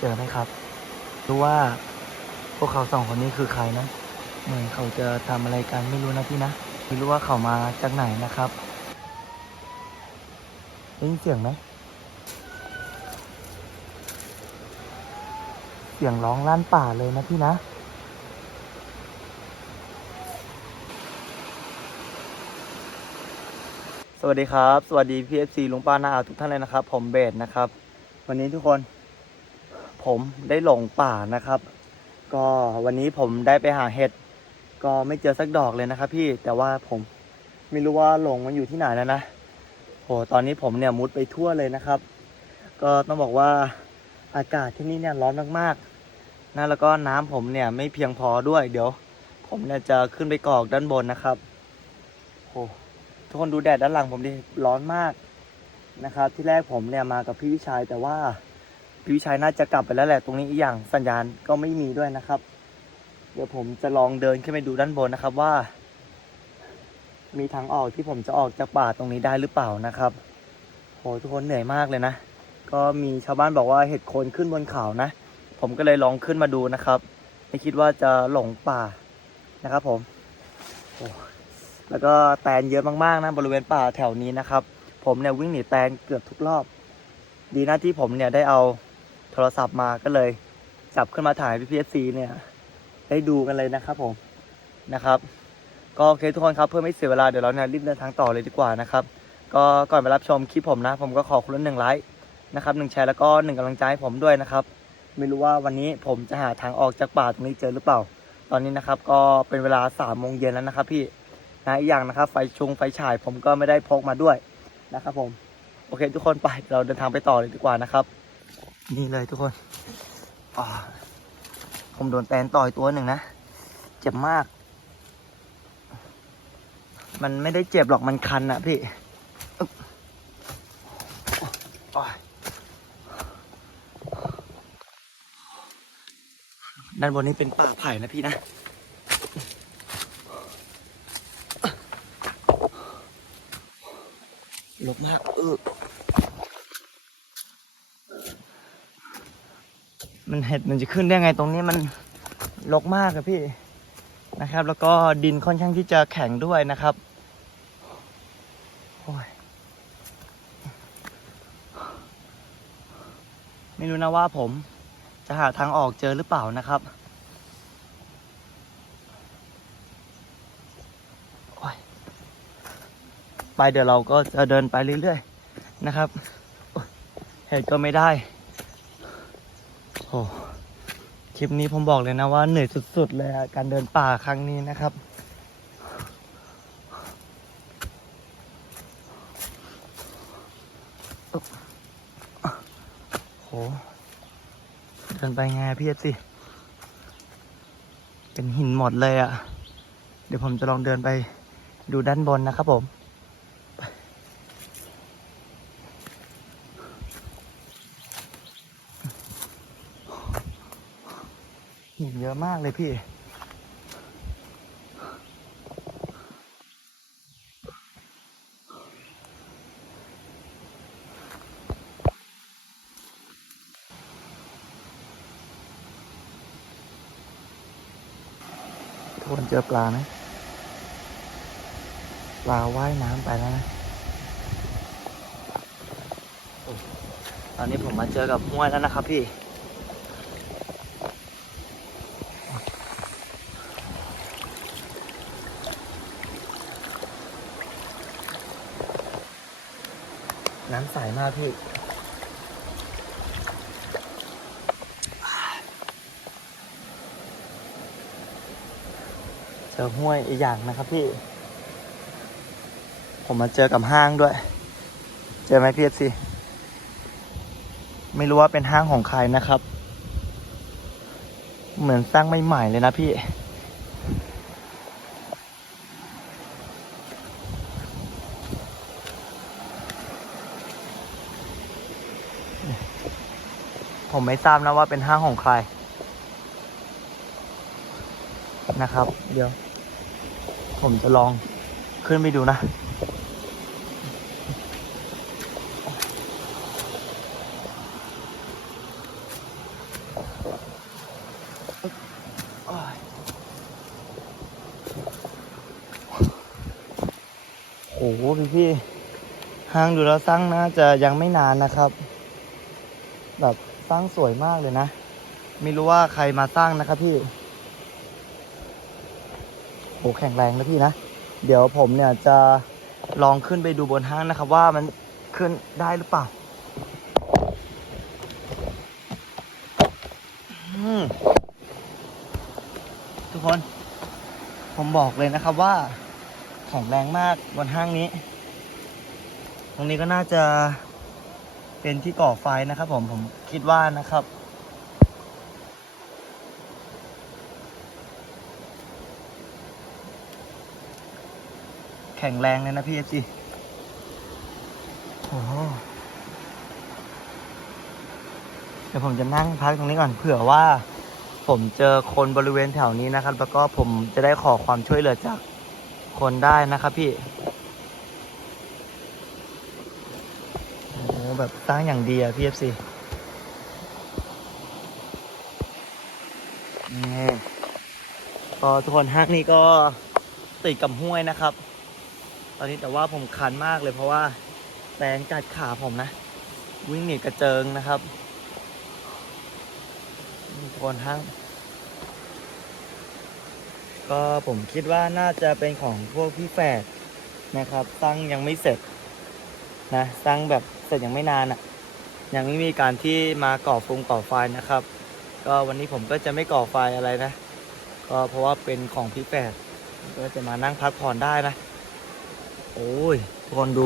เจอไหมครับ รู้ว่าพวกเขาสองคนนี้คือใครนะ เหมือนเขาจะทำอะไรกันไม่รู้นะพี่นะไม่รู้ว่าเขามาจากไหนนะครับได้ยินเสียงไหมเสียงร้องลั่นป่าเลยนะพี่นะ สวัสดีครับ สวัสดีพีเอฟซีลุงป้านาอาทุกท่านเลยนะครับ ผมเบสนะครับ วันนี้ทุกคน ผมได้หลงป่านะครับ ก็วันนี้ผมได้ไปหาเห็ด ก็ไม่เจอสักดอกเลยนะครับ พี่แต่ว่าผมไม่รู้ว่าหลงมันอยู่ที่ไหนแล้วนะโหตอนนี้ผมเนี่ยมุดไปทั่วเลยนะครับ ก็ต้องบอกว่าอากาศที่นี่เนี่ยร้อนมากๆนะแล้วก็น้ำผมเนี่ยไม่เพียงพอด้วยเดี๋ยว ผมเนี่ยจะขึ้นไปกอกด้านบนนะครับโหทุกคนดูแดดด้านหลังผมดิร้อนมากนะครับ ที่แรกผมเนี่ยมากับพี่วิชัยแต่ว่า พี่วิชัยน่าจะกลับไปแล้วแหละตรงนี้อีกอย่างสัญญาณก็ไม่มีด้วยนะครับ เดี๋ยวผมจะลองเดินขึ้นไปดูด้านบนนะครับว่า มีทางออกที่ผมจะออกจากป่าตรงนี้ได้หรือเปล่านะครับโหทุกคนเหนื่อยมากเลยนะ ก็มีชาวบ้านบอกว่าเห็ดโคนขึ้นบนเขานะ ผมก็เลยลองขึ้นมาดูนะครับ ไม่คิดว่าจะหลงป่านะครับผมโอ้แล้วก็แตนเยอะมากๆนะบริเวณป่าแถวนี้นะครับ ผมเนี่ยวิ่งหนีแตนเกือบทุกรอบ ดีนะที่ผมเนี่ยได้เอา โทรศัพท์มาก็เลยจับขึ้นมาถ่ายพีพีเอซีเนี่ยได้ดูกันเลยนะครับผมนะครับ ก็โอเคทุกคนครับเพื่อไม่เสียเวลาเดี๋ยวเราเนี่ยรีบเดินทางต่อเลยดีกว่านะครับ ก็ก่อนไปรับชมคลิปผมนะ ผมก็ขอคุณละหนึ่งไลค์นะครับหนึ่งแชร์แล้วก็หนึ่งกำลังใจให้ผมด้วยนะครับ ไม่รู้ว่าวันนี้ผมจะหาทางออกจากป่าตรงนี้เจอหรือเปล่า ตอนนี้นะครับก็เป็นเวลาสามโมงเย็นแล้วนะครับพี่นะอีกอย่างนะครับ ไฟชงไฟฉายผมก็ไม่ได้พกมาด้วยนะครับผมโอเคทุกคนไปเราเดินทางไปต่อเลยดีกว่านะครับ นี่เลยทุกคนผมโดนแตนต่อยตัวหนึ่งนะ เจ็บมาก มันไม่ได้เจ็บหรอกมันคันอะพี่ด้านบนนี้เป็นป่าไผ่นะพี่นะลบมากเออ มันเห็ดมันจะขึ้นได้ไงตรงนี้มันลกมากอะพี่นะครับ แล้วก็ดินค่อนข้างที่จะแข็งด้วยนะครับโอ้ยไม่รู้นะว่าผมจะหาทางออกเจอหรือเปล่านะครับไปเดี๋ยวเราก็จะเดินไปเรื่อยๆนะครับเหตุก็ไม่ได้ โอ้คลิปนี้ผมบอกเลยนะว่าเหนื่อยสุดๆเลยการเดินป่าครั้งนี้นะครับโหเดินไปไงพี่สิ เป็นหินหมดเลยอะ เดี๋ยวผมจะลองเดินไปดูด้านบนนะครับผม เยอะมากเลยพี่ ทุกคนเจอปลาไหมปลาว่ายน้ำไปแล้วนะ ตอนนี้ผมมาเจอกับห้วยแล้วนะครับพี่ น้ำใสมากพี่ เจอห้วยอีกอย่างนะครับพี่ ผมมาเจอกับห้างด้วย เจอไหมพี่เอฟซีไม่รู้ว่าเป็นห้างของใครนะครับ เหมือนสร้างใหม่ๆเลยนะพี่ ผมไม่ทราบนะว่าเป็นห้างของใคร นะครับ เดี๋ยว ผมจะลองขึ้นไปดูนะ โอ้โหพี่พี่ห้างดูแล้วสร้างน่าจะยังไม่นานนะครับ แบบ สร้างสวยมากเลยนะ ไม่รู้ว่าใครมาสร้างนะครับพี่โหแข็งแรงนะพี่นะ เดี๋ยวผมเนี่ยจะลองขึ้นไปดูบนห้างนะครับ ว่ามันขึ้นได้หรือเปล่าทุกคน ผมบอกเลยนะครับว่า แข็งแรงมากบนห้างนี้ ตรงนี้ก็น่าจะเป็นที่ก่อไฟนะครับผมผม คิดว่านะครับ แข็งแรงเลยนะพี่เอฟซีโอ้เดี๋ยวผมจะนั่งพักตรงนี้ก่อนเผื่อว่า ผมเจอคนบริเวณแถวนี้นะครับ แล้วก็ผมจะได้ขอความช่วยเหลือจากคนได้นะครับพี่โอ้แบบสร้างอย่างดีอะพี่เอฟซี ก็ทุกคนฮักนี่ก็ติดกับห้วยนะครับ ตอนนี้แต่ว่าผมคันมากเลยเพราะว่าแตนกัดขาผมนะ วิ่งหนีกระเจิงนะครับนี่ทุกคนฮักก็ผมคิดว่าน่าจะเป็นของพวกพี่แฝดนะครับสร้งยังไม่เสร็จนะสร้งแบบเสร็จยังไม่นานอะ่ะ ยังไม่มีการที่มาก่อฟงก่อไฟนะครับ ก็วันนี้ผมก็จะไม่ก่อไฟอะไรนะ ก็เพราะว่าเป็นของพี่แปดก็จะมานั่งพักผ่อนได้นะ โอ้ยทุกคนดู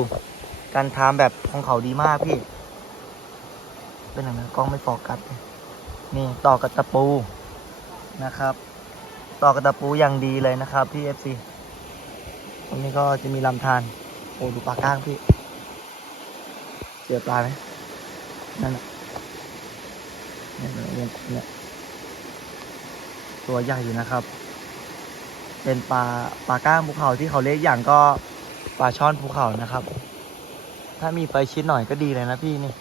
การทำแบบของเขาดีมากพี่ เป็นอย่างนั้นกล้องไม่โฟกัสนี่ต่อกับตะปูนะครับ ต่อกับตะปูอย่างดีเลยนะครับพี่เอฟซีตรงนี้ก็จะมีลำธารโอ้ดูปลาก้างพี่ เจอปลาไหมนั่นน่ะ นี่ยเนี่ยตัวใหญ่อยู่นะครับ เป็นปลาปลาก้างภูเขาที่เขาเรียกอย่างก็ปลาช่อนภูเขานะครับ ถ้ามีไฟชิดหน่อยก็ดีเลยนะพี่นี่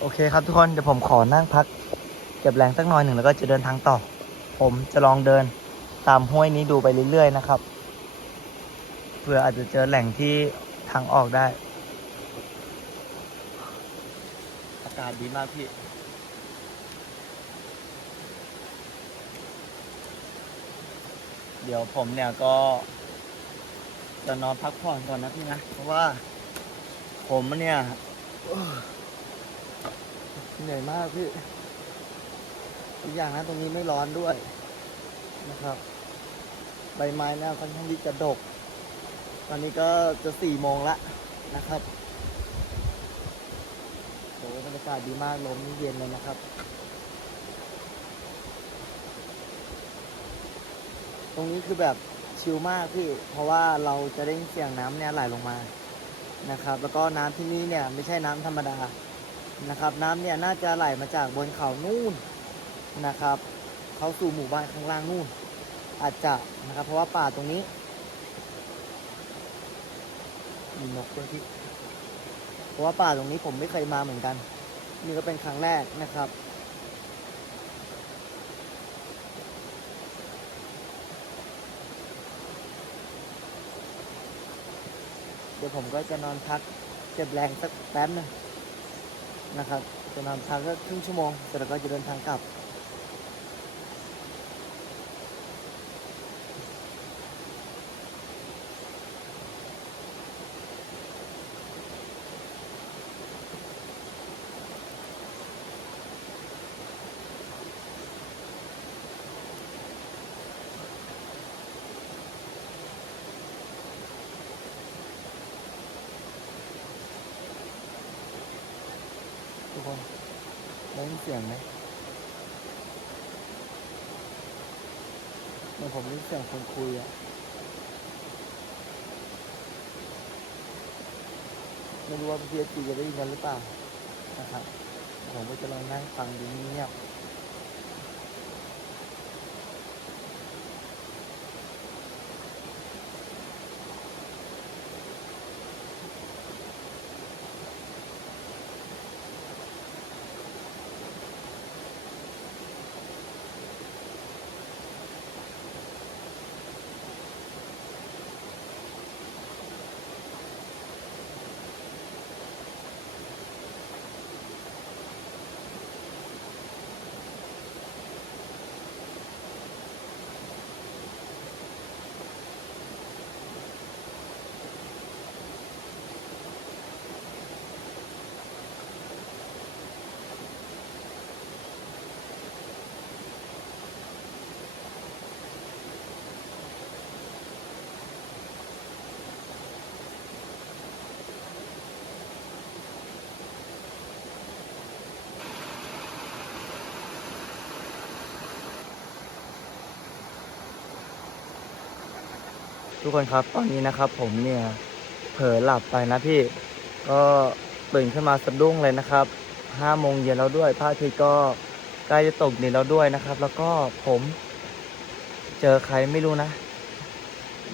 โอเคครับทุกคนเดี๋ยวผมขอนั่งพักเก็บแรงสักหน่อยหนึ่งแล้วก็จะเดินทางต่อ ผมจะลองเดินตามห้วยนี้ดูไปเรื่อยๆนะครับเพื่ออาจจะเจอแหล่งที่ทางออกได้ อากาศดีมากพี่ เดี๋ยวผมเนี่ยก็ จะนอนพักผ่อนก่อนนะพี่นะ เพราะว่า ผมเนี่ยเหนื่อยมากพี่อีกอย่างนะตรงนี้ไม่ร้อนด้วยนะครับ ใบไม้นะค่อนข้างที่จะดก ตอนนี้ก็จะสี่โมงละนะครับากาศดีมากลมเย็นเลยนะครับตรงนี้คือแบบชิลมากพี่ เพราะว่าเราจะได้ยินเสียงน้ำเนี่ยไหลลงมา นะครับ แล้วก็น้ำที่นี่เนี่ยไม่ใช่น้ำธรรมดา นะครับ น้ำเนี่ยน่าจะไหลมาจากบนเขานู่นนะครับ เข้าสู่หมู่บ้านข้างล่างนู่น อาจจะนะครับ เพราะว่าป่าตรงนี้ มีนกด้วยพี่ เพราะว่าป่าตรงนี้ผมไม่เคยมาเหมือนกัน นี่ก็เป็นครั้งแรกนะครับเดี๋ยวผมก็จะนอนพักเจ็บแรงสักแป๊บหนึงนะครับ จะนอนพักสักครึ่งชั่วโมงเสร็จแล้วก็จะเดินทางกลับ ยินเสียงไหมเมื่อผมได้เสียงคนคุยอะไม่รู้ว่าพี่เอจีจะได้ยินกันหรือเปล่านะครับผมก็จะลองนั่งฟังดูเงียบ ทุกคนครับตอนนี้นะครับ ผมเนี่ยเผลอหลับไปนะพี่ก็ตื่นขึ้นมาสะดุ้งเลยนะครับห้าโมงเย็นแล้วด้วยพระอาทิตย์ก็ใกล้จะตกดินแล้วด้วยนะครับ แล้วก็ผมเจอใครไม่รู้นะ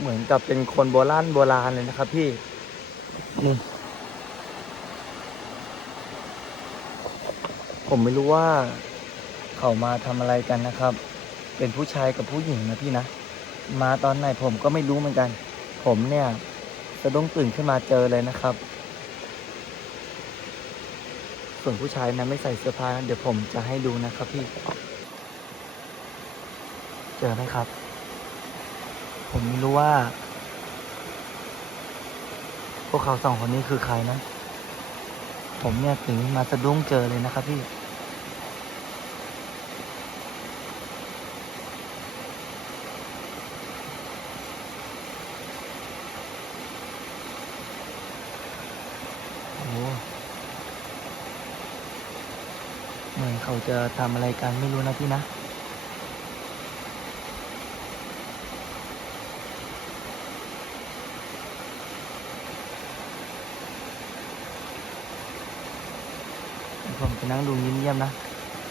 เหมือนกับเป็นคนโบราณโบราณเลยนะครับ พี่นี่ผมไม่รู้ว่าเขามาทำอะไรกันนะครับ เป็นผู้ชายกับผู้หญิงนะพี่นะ มาตอนไหนผมก็ไม่รู้เหมือนกัน ผมเนี่ยสะดุ้งตื่นขึ้นมาเจอเลยนะครับ ส่วนผู้ชายนั้นไม่ใส่เสื้อผ้าเดี๋ยวผมจะให้ดูนะครับพี่ เจอไหมครับ ผมไม่รู้ว่า พวกเขาสองคนนี้คือใครนะ ผมเนี่ยตื่นขึ้นมาสะดุ้งเจอเลยนะครับพี่ เขาจะทำอะไรกันไม่รู้นะพี่นะผมจะนั่งดูเงียบๆนะ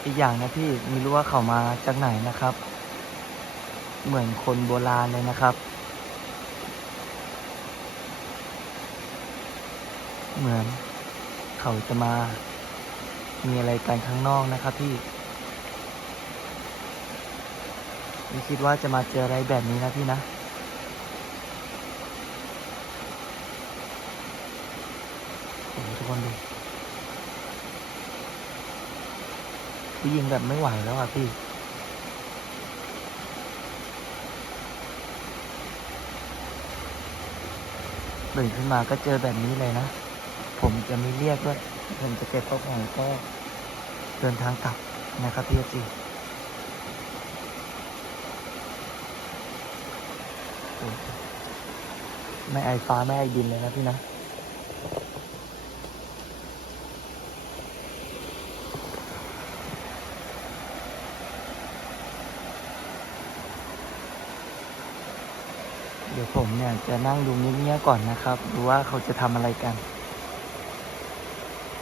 อีกอย่างนะพี่ไม่รู้ว่าเขามาจากไหนนะครับ เหมือนคนโบราณเลยนะครับ เหมือนเขาจะมา มีอะไรกันข้างนอกนะครับพี่ไม่คิดว่าจะมาเจออะไรแบบนี้นะพี่นะ โอ้ทุกคนดูผู้หญิงแบบไม่ไหวแล้วอะพี่ตื่นขึ้นมาก็เจอแบบนี้เลยนะ ผมจะไม่เรียกด้วย ผมจะเก็บข้าวของก็เดินทางกลับนะครับพี่จีไม่ไอฟ้าไม่ไอดินเลยนะพี่นะเดี๋ยวผมเนี่ยจะนั่งดูเงียบๆก่อนนะครับ ดูว่าเขาจะทำอะไรกัน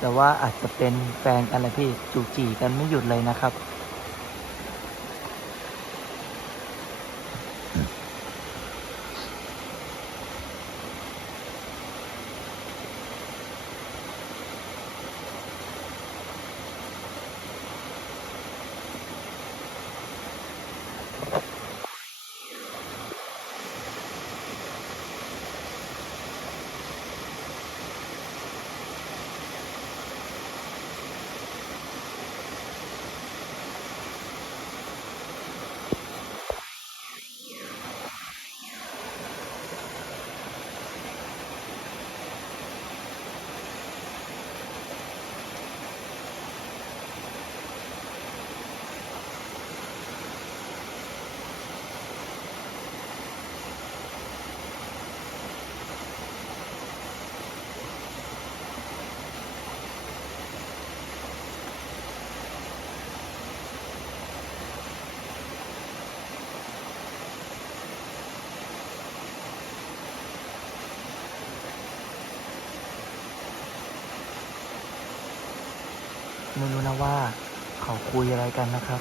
แต่ว่าอาจจะเป็นแฟนกันแหละพี่จูจีกันไม่หยุดเลยนะครับ ไม่รู้นะว่าเขาคุยอะไรกันนะครับ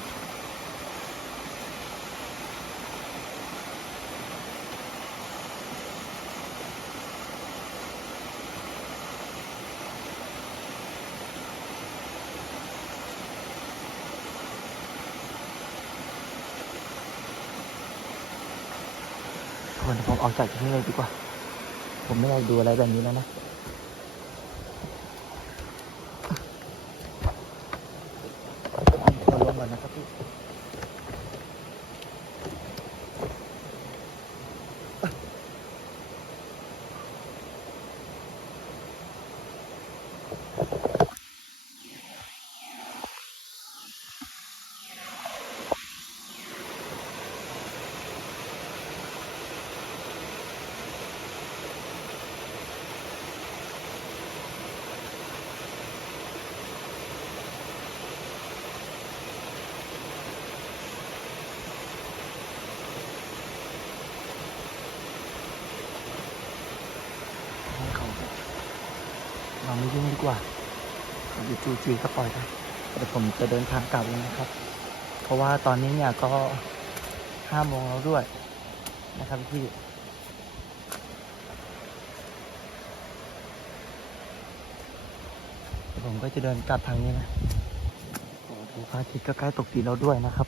คนผมออกจากที่นี่เลยดีกว่า ผมไม่อยากดูอะไรแบบนี้แล้วนะ ว่าเขาอยู่จูจีก็ปล่อยไปเดี๋ยวผมจะเดินทางกลับแล้วนะครับ เพราะว่าตอนนี้เนี่ยก็ห้าโมงแล้วด้วยนะครับพี่ผมก็จะเดินกลับทางนี้นะโอ้ดูพระอาทิตย์ก็ใกล้ตกดินแล้วด้วยนะครับ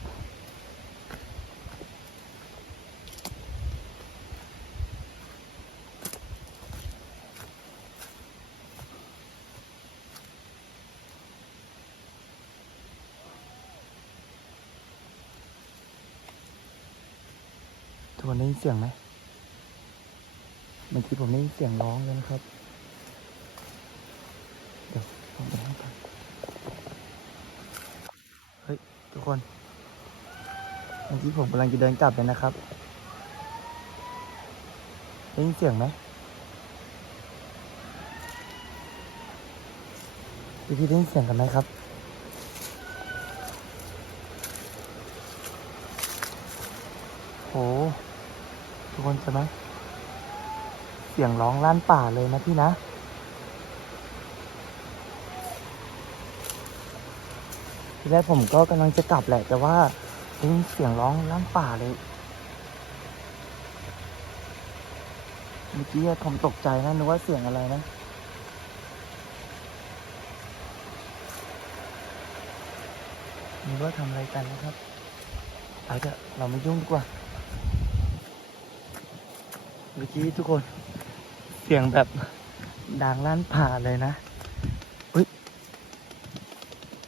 ทุกคนได้ยินเสียงไหมเมื่อกี้ผมได้ยินเสียงร้องเลยนะครับ เดี๋ยวผมไปให้กันเฮ้ย ทุกคน เมื่อกี้ผมกำลังจะเดินกลับเลยนะครับ ได้ยินเสียงไหมพี่ได้ยินเสียงกันไหมครับโหทุ กคนใช่ไหมเสียงร้องลั่นป่าเลยนะพี่นะ ทีแรกผมก็กำลังจะกลับแหละ แต่ว่าได้ยินเสียงร้องลั่นป่าเลยเมื่อกี้ผมตกใจนะนึกว่าเสียงอะไรนะนึกว่าทำอะไรกันนะครับ เอาเถอะเราไม่ยุ่งดีกว่า เมื่อกี้ทุกคนเสียงแบบดังลั่นผ่าเลยนะอุ้ย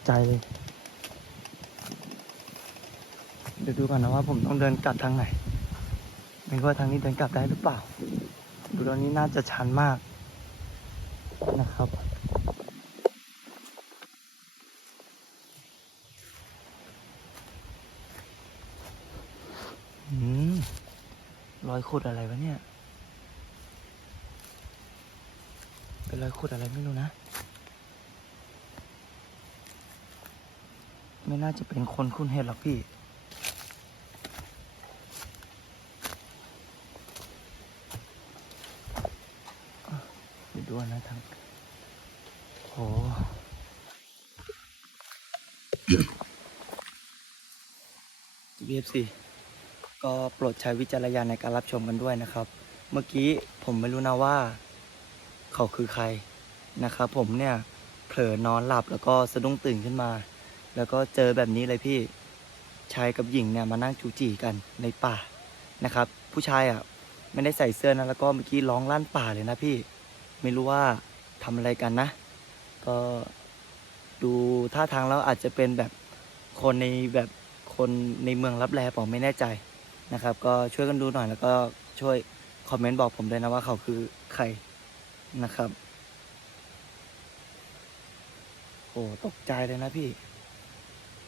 ใจเลย เดี๋ยวดูก่อนนะว่าผมต้องเดินกลับทางไหน ไม่รู้ว่าทางนี้เดินกลับได้หรือเปล่า ดูตอนนี้น่าจะชันมากนะครับอืมรอยขุดอะไรวะเนี่ย เป็นรอยขุดอะไรไม่รู้นะ ไม่น่าจะเป็นคนคุณเห็ดหรอกพี่อะเดี๋ยนะทางโห GBFC ก็โปรดใช้วิจารณญาณในการรับชมกันด้วยนะครับ เมื่อกี้ผมไม่รู้นะว่า เขาคือใครนะครับผมเนี่ยเผลอนอนหลับแล้วก็สะดุ้งตื่นขึ้นมา แล้วก็เจอแบบนี้เลยพี่ชายกับหญิงเนี่ยมานั่งจูจีกันในป่านะครับ ผู้ชายอะไม่ได้ใส่เสื้อนะแล้วก็เมื่อกี้ร้องลั่นป่าเลยนะพี่ ไม่รู้ว่าทำอะไรกันนะ ก็ดูท่าทางแล้วอาจจะเป็นแบบคนในแบบคนในเมืองรับแลผมไม่แน่ใจนะครับ ก็ช่วยกันดูหน่อยแล้วก็ช่วยคอมเมนต์บอกผมด้วยนะว่าเขาคือใคร นะครับ โอ้ตกใจเลยนะพี่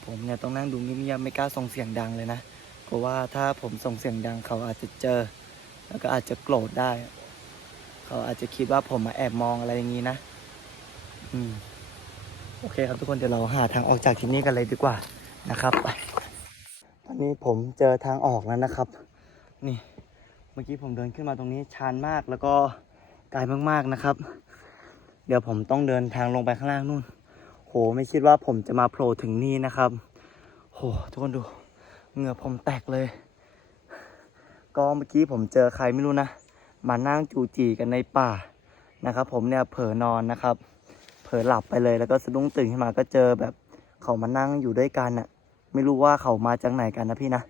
ผมเนี่ยต้องนั่งดูเงียบๆไม่กล้าส่งเสียงดังเลยนะ เพราะว่าถ้าผมส่งเสียงดังเขาอาจจะเจอ แล้วก็อาจจะโกรธได้ เขาอาจจะคิดว่าผมมาแอบมองอะไรอย่างนี้นะ อืม โอเคครับทุกคนเดี๋ยวเราหาทางออกจากที่นี่กันเลยดีกว่านะครับไปตอนนี้ผมเจอทางออกแล้วนะครับ นี่ เมื่อกี้ผมเดินขึ้นมาตรงนี้ชันมากแล้วก็ กลมากๆนะครับ เดี๋ยวผมต้องเดินทางลงไปข้างล่างนู่น โหไม่คิดว่าผมจะมาโผล่ถึงนี่นะครับ โหทุกคนดู เหงื่อผมแตกเลย ก็เมื่อกี้ผมเจอใครไม่รู้นะ มานั่งจูจีกันในป่านะครับ ผมเนี่ยเผลอนอนนะครับ เผลอหลับไปเลยแล้วก็สะดุ้งตื่นขึ้นมาก็เจอแบบเขามานั่งอยู่ด้วยกันน่ะ ไม่รู้ว่าเขามาจากไหนกันนะพี่นะ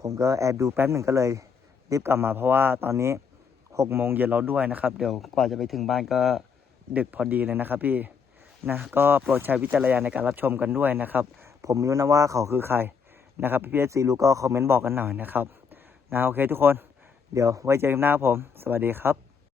ผมก็แอบดูแป๊บหนึ่งก็เลยรีบกลับมาเพราะว่าตอนนี้ หกโมงเย็นแล้วด้วยนะครับ เดี๋ยวกว่าจะไปถึงบ้านก็ดึกพอดีเลยนะครับพี่นะก็โปรดใช้วิจารณญาณในการรับชมกันด้วยนะครับ ผมไม่รู้นะว่าเขาคือใครนะครับพี่เอสซีรู้ก็คอมเมนต์บอกกันหน่อยนะครับนะโอเคทุกคน เดี๋ยวไว้เจอกันหน้าผม สวัสดีครับ